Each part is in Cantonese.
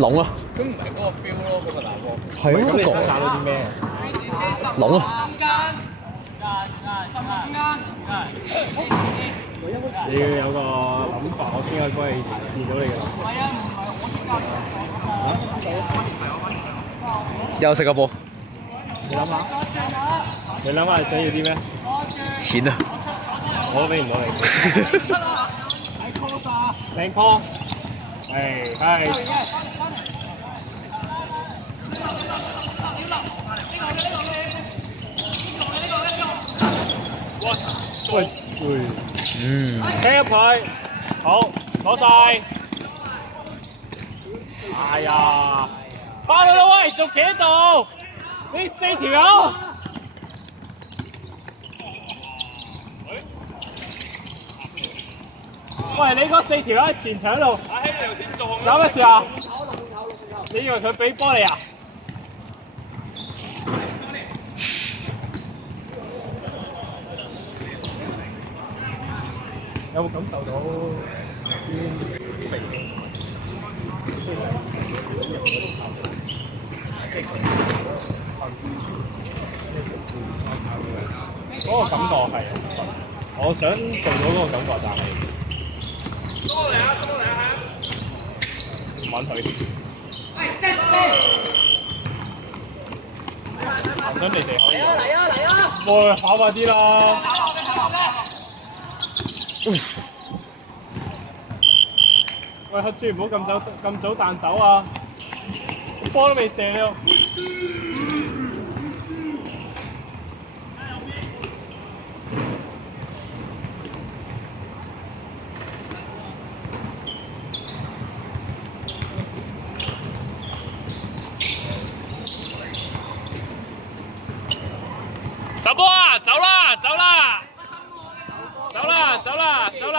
籠啊！咁唔係嗰個 feel 咯，嗰個大波。係啊，咁你想打到啲咩？籠啊！你要有個諗法，我先可以幫你完善到你嘅諗法。又食個波，你諗下，你諗下你想要啲咩？錢啊！我都俾唔到你。靚波，係。喂，聽入佢，好，攞晒。哎呀，翻去啦喂，仲企喺度，你4條友。喂，你嗰4條友喺前場度，阿希你頭先撞有乜事啊？你以為佢俾波你啊？有冇感受到嗰個感覺係我想做到嗰個感覺就係多嚟啊！揾佢。我想你哋可以嚟啊！喂，跑快啲啦！喂，黑豬唔好咁早彈走啊！波都未射了。十波啊！走啦！走啦！走啦！走啦！走啦！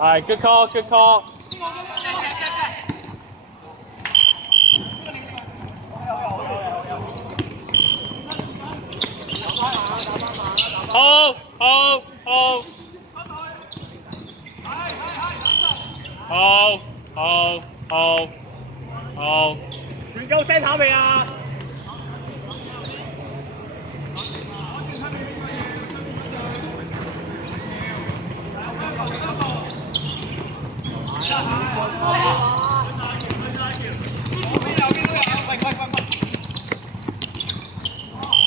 係 good call，good call。好，好，好。好，好，好，好。傳夠聲考未啊？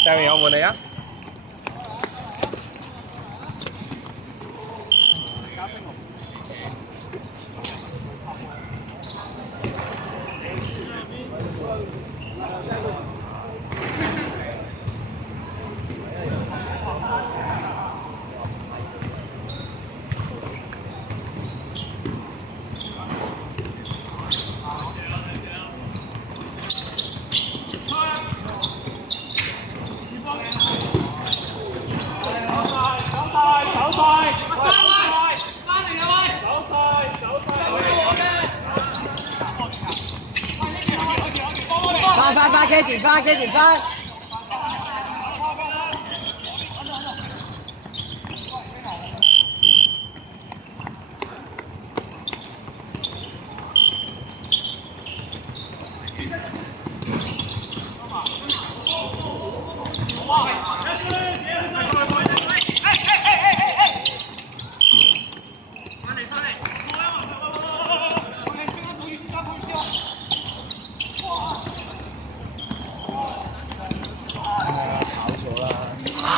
上面有冇你啊？翻，K 前翻。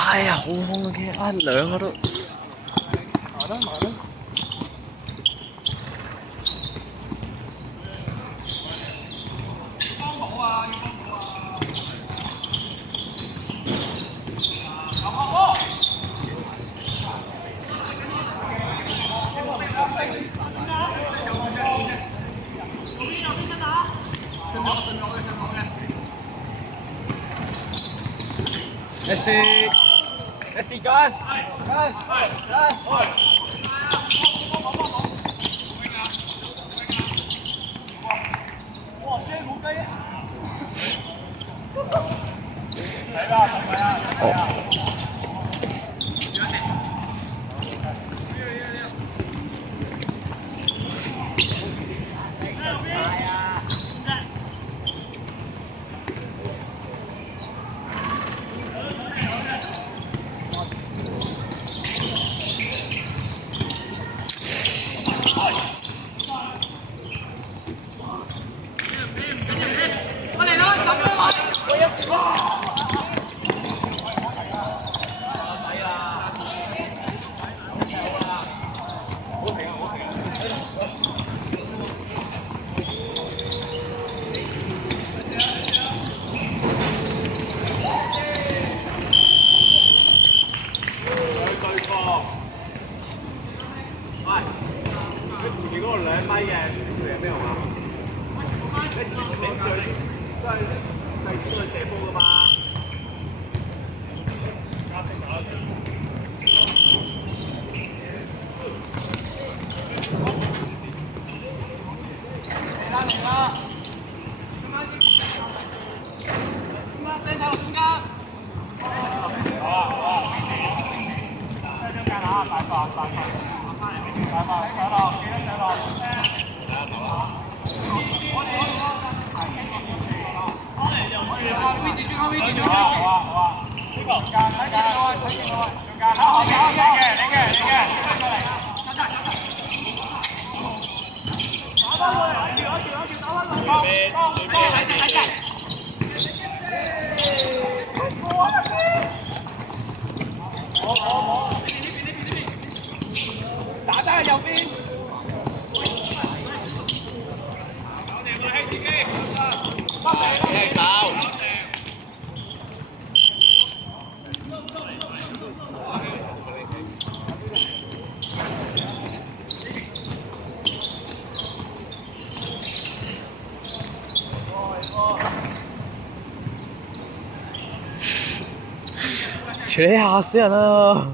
哎呀，好空嘅，啊兩個都。慢啦，慢啦。Messi干！哇！先冇雞啊！睇啦，睇啦，睇啦！嘅佢係咩話？你前面頂住都係都係射波㗎嘛。打得喺右邊。處理嚇死人啦！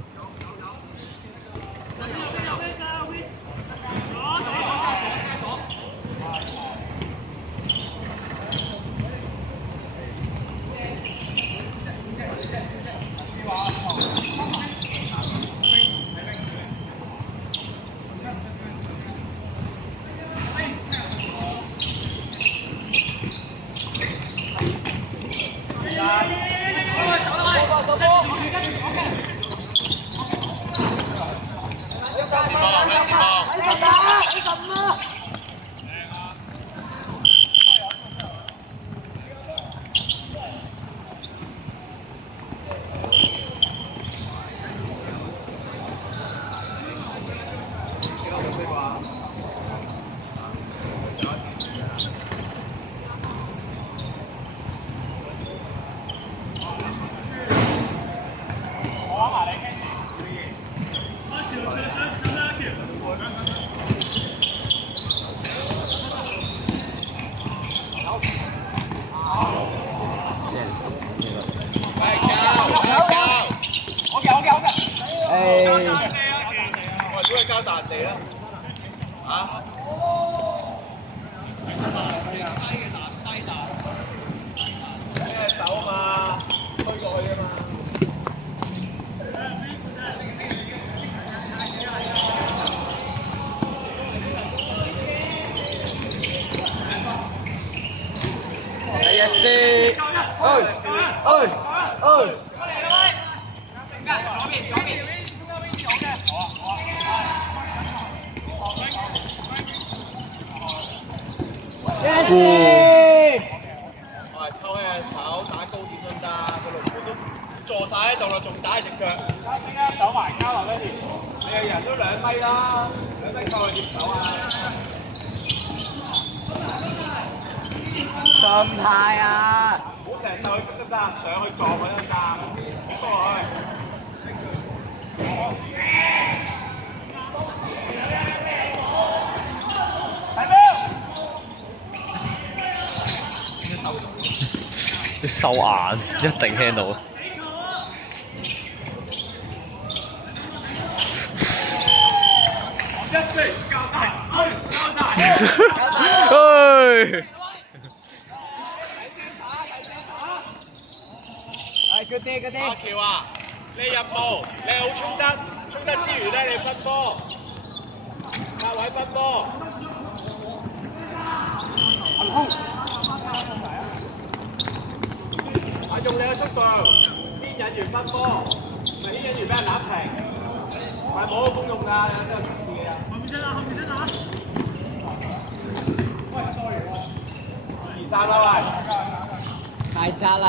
我係交彈地啦，嚇！咩手啊嘛，推過去啊嘛。哎呀先，我係抽起隻手打高點都得，個龍門都坐晒喺度啦，仲打隻腳。手埋交落嗰條，你個人都2米啦，2米夠佢點手啊？心態啊！唔好成日就去得唔得？上去撞佢得唔得？過去。啲收眼一定聽到。阿喬啊，你入步，你好衝得之餘咧，你分波，隔位分波。用你嘅速度牽引完分波，唔係牽引完俾人攬平，唔係冇功用㗎，有啲有重啲嘅。後面先啦喂 ，sorry 喎，2、3啦喂，太渣啦！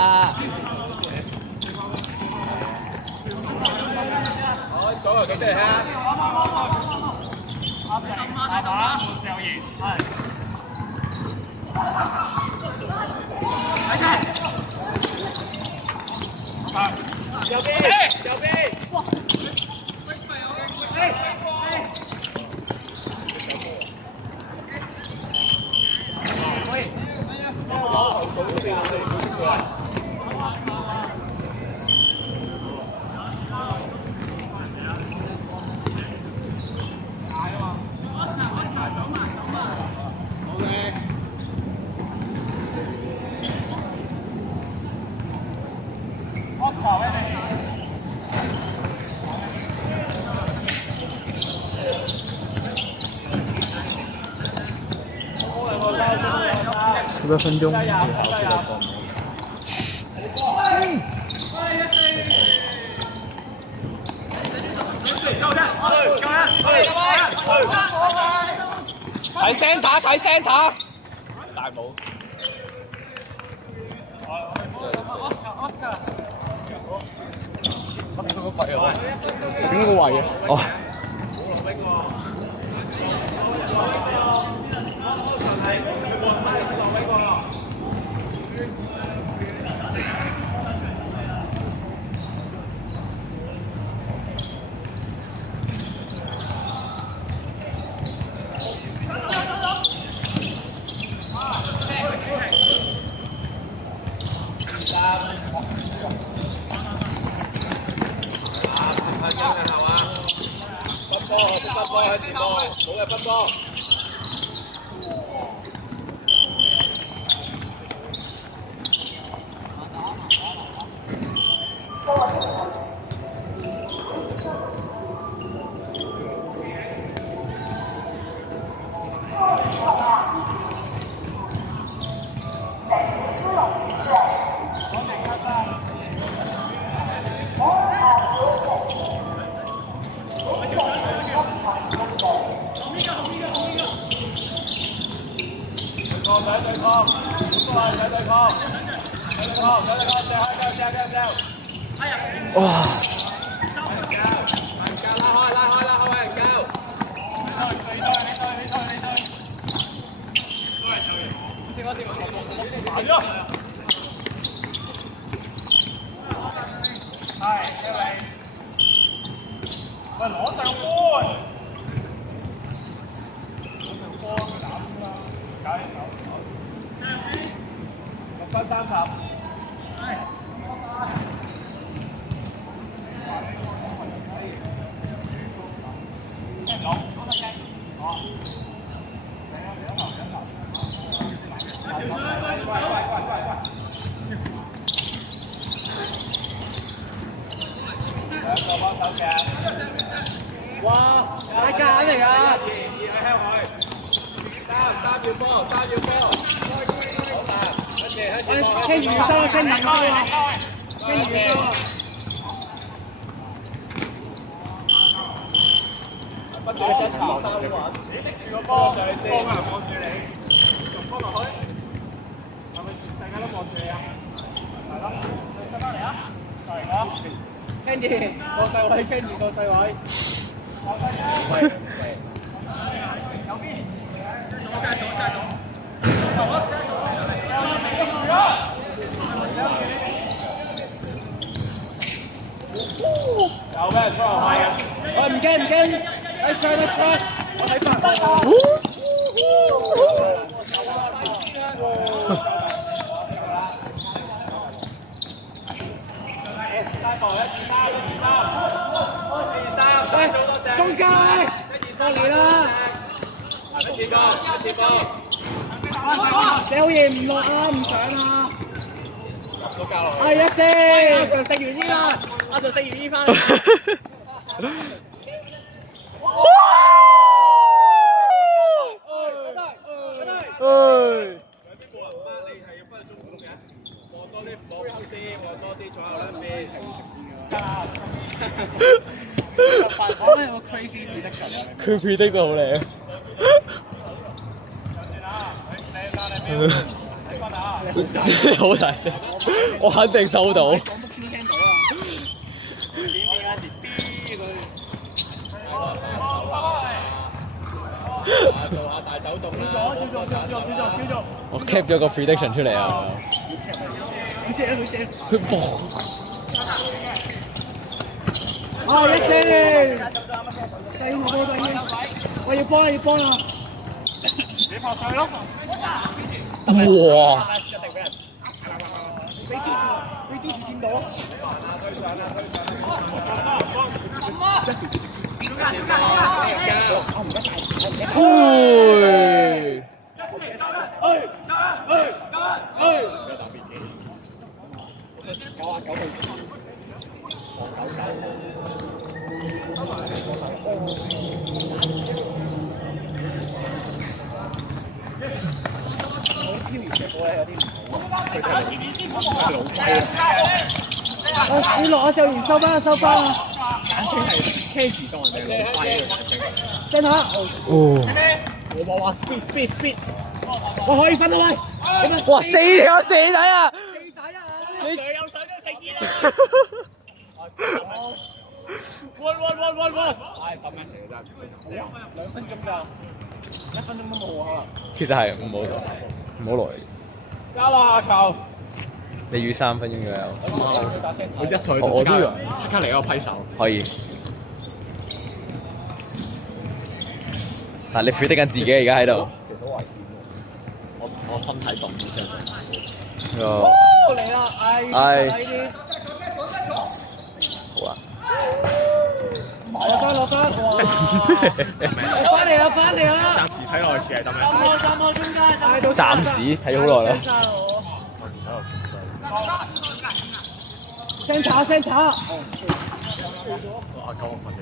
好，講嚟講嚟聽。阿爸，邵賢，係。右邊。11分鐘試考試得過。睇 centre， 睇 centre， 大帽。整個位啊！哦。哇！喂，攞上波！6分30。哇！大架嚟㗎！三要波，跟住要收，跟住要收啊！跟住要收啊！不斷跟跑三穩，你拎住個波上去先，望住你，仲波落去，係咪全世界都望住你啊？係咯，跟翻嚟啊！嚟啦！跟住個細位，跟住個細位。右邊，左晒。有咩人出嚟買㗎？唔驚，let's try，我睇法。中間，過嚟啦！一次波，你好嘢唔落啊，唔上啊！都加落去。係啊先，阿 Sir 食完煙啦，阿 Sir 食完煙翻嚟。我咧有個 crazy prediction 佢 predict 得好靚。好大聲，我肯定收到。廣福村聽到啊！點解時 B 佢？做下大走動啦！叫做。我 cap 咗個 prediction 出嚟啊！佢寫。佢搏。一聲。我要幫啊！你拍晒咯！哇！一定俾人。俾支持見到啊！好飄移嘅波咧，你落啊，少年收翻啊，收翻啊！簡稱係 carry 當人哋老龜嘅簡稱。真下，哦，我話 speed， 我可以分啊喂！哇4條蛇仔啊！四打一啊！你有水都食煙啦！溫！唉，抌咩蛇真係2分鐘咋，1分鐘都冇啊！其實係唔好耐。加啦球！你預3分鐘左右。我一上就即刻嚟一個批手。可以。嗱，你 fit 得緊自己而家喺度。其實好危險喎，我身體動真係。哦。嚟啦！唉呢啲好啦。落翻，哇！翻嚟啦！暫時睇落去似係得咩？三波中間，暫時睇咗好耐啦。聲炒！阿九我瞓定。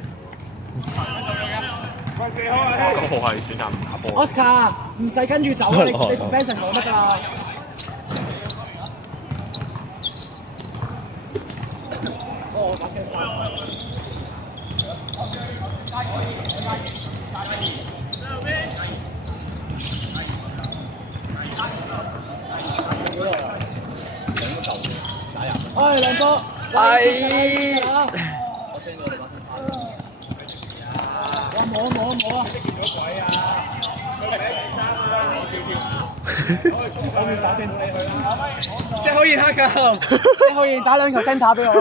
9號係選擇唔打波。Oscar 唔使跟住走啊！你同 Benson 講得㗎啦。哦，打聲打。哎，兩波。冇啊！石浩然黑球，石浩然打2球 centre 俾我。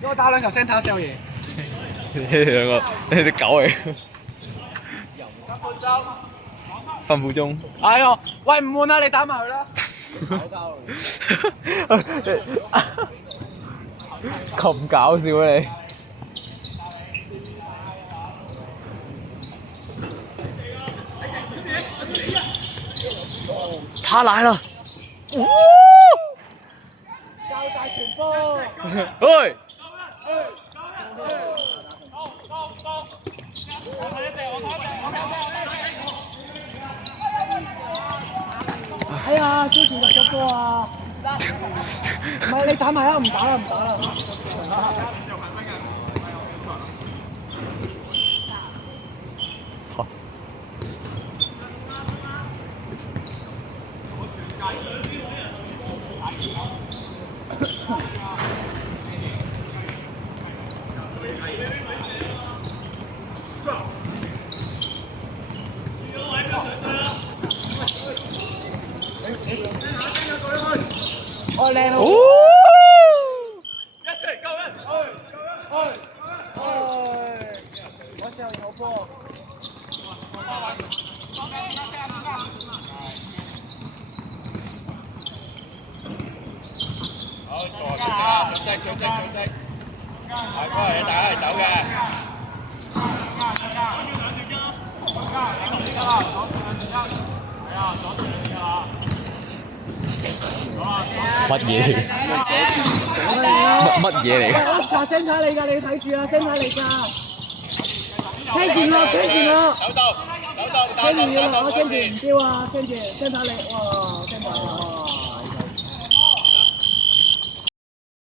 俾我打2球 centre， 石浩然。你哋兩個，你係隻狗嚟。分半鐘。哎呦，喂唔換啦，你打埋佢啦。咁搞笑啊你！他來了！交大傳波。喂！哎呀，招住入咗波啊！唔係你打埋啦，唔打啦。好。哦，靚咯！我時候有波。好，組織，係過嚟，大家係走嘅。乜嘢？乜嘢嚟？我話聲睇你㗎，你睇住啊，聲睇你㗎。聽住啦，走到，聽住要落啊，聽住唔丟啊，聽住聲睇你，哇！